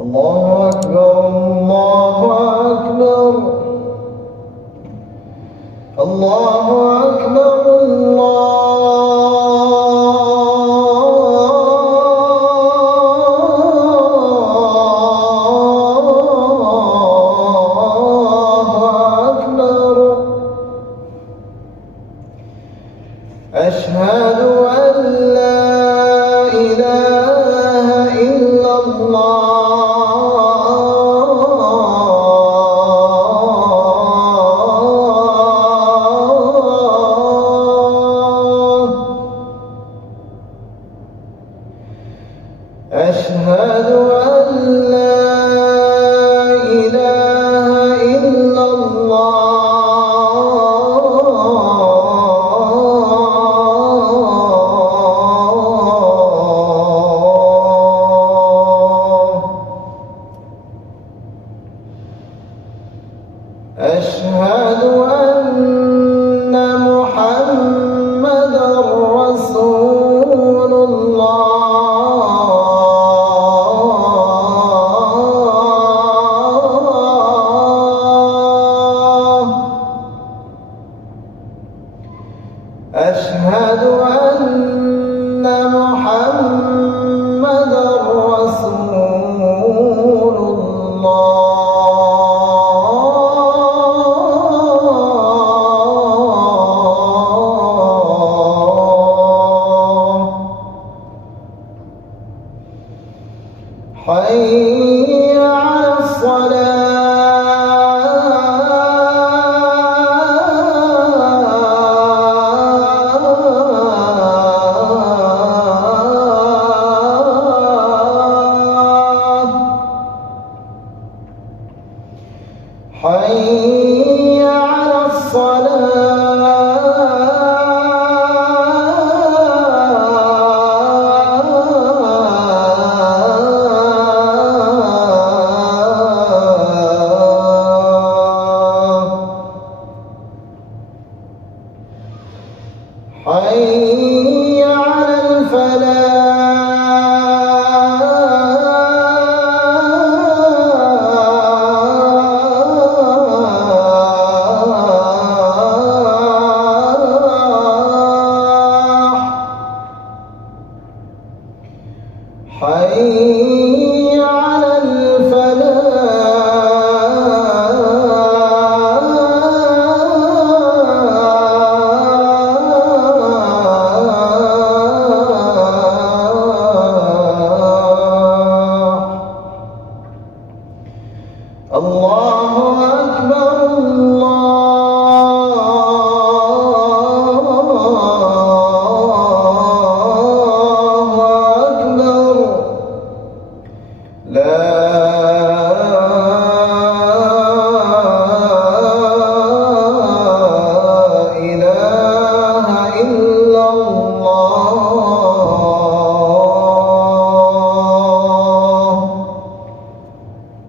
الله أكبر الله أكبر الله أكبر أشهد أن لا إله إلا الله أشهد أن لا إله إلا أشهد أن محمدًا رسول الله أشهد أن محمدًا رسول الله حي على الصلاة حي على حي على الفلاح حي على الله أكبر الله أكبر لا